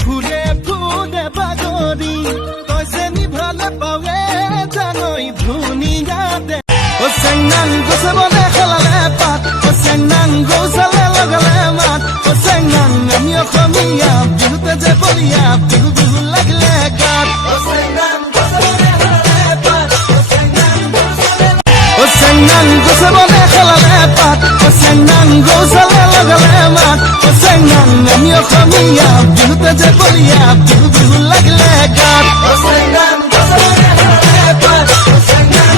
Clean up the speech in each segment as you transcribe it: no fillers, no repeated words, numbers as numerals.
ফুলে ফুলে বাগৰি তই যেনি ভালে পাৱে জানৈ ধুনীয়াতে ও চেংনাং গছে বনে খেলালে পাত ও চেংনাং গৌচালে লগালে মাত ও চেংনাং আমি অসমীয়া বিহুতে যে বলিয়া বিহু বিহু লাগিলে গাত ও চেংনাং গছে বনে খেলালে পাত ও চেংনাং গছে বনে খেলালে পাত ও চেংনাং গৌচালে লগালে মাত ও চেংনাং আমি অসমীয়া বিহুতে যে বলিয়া বিহু বিহু লাগিলে গাত ও চেংনাং গছে বনে খেলালে পাত ও চেংনাং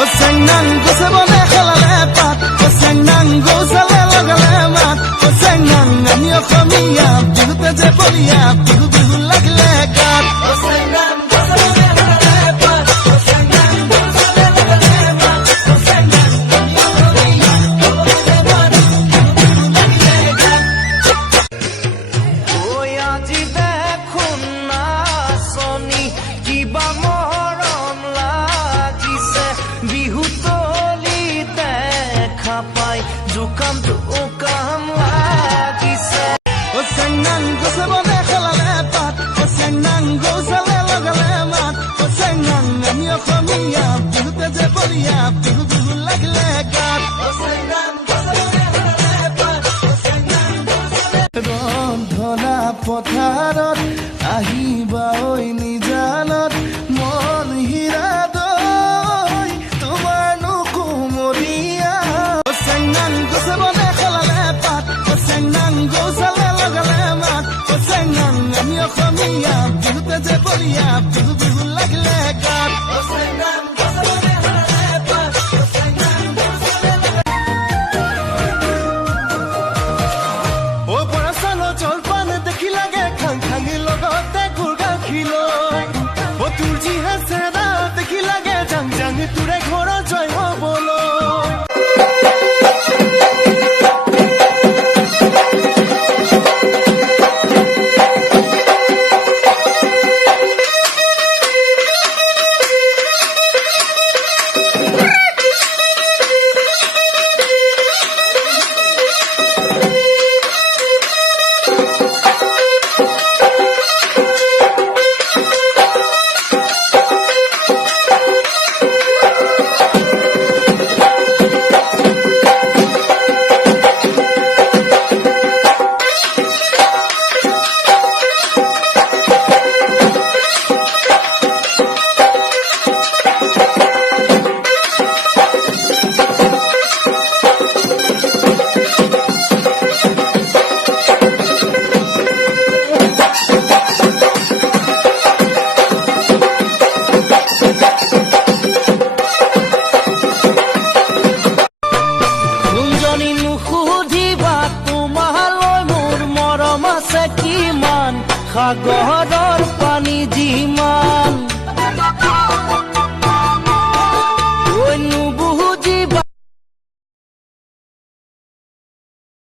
o senang go se bone khalale pat o senang go sale lagale mat o senang ami okhamiya bihute je boliya bihu bihu lagle gat o senang go se bone khalale pat o senang go sale lagale mat o senang ami okhamiya bihute je boliya bihu bihu lagle gat oi aji dekhun na soni kiba morom lagise Bihu তলি দেখা পাই জুকাম জুকাম লাগিছে ও চেংনাং গছে বনে খেলালে পাত ও চেংনাং গৌচালে লগালে মাত ও চেংনাং আমি অসমীয়া বিহুতে যে বলিয়া বিহু বিহু লাগিলে গাত ও চেংনাং গছে বনে খেলালে পাত ও চেংনাং গৌচালে ৰন্ধনা পথাৰত আহিবা ঐ নিজানত মন হীৰা গছে বনে খেলালে পাত ও চেংনাং গৌচালে লগালে মাত ও চেংনাং আমি অসমীয়া বিহুতে যে বলিয়া বিহু বিহু লাগিলে গাত ও চেংনাং গছে বনে খেলালে পাত ও চেংনাং গৌচালে ও বৰচালো জলপান দেখি লাগে খাং খাঙি লগতে গুৰ গাখীলৈ ও তোৰ যি হাচেৰা দেখি লাগে জাং জাং তোৰে ঘৰ জয় হ'বলৈ সাগৰৰ পানী যিমান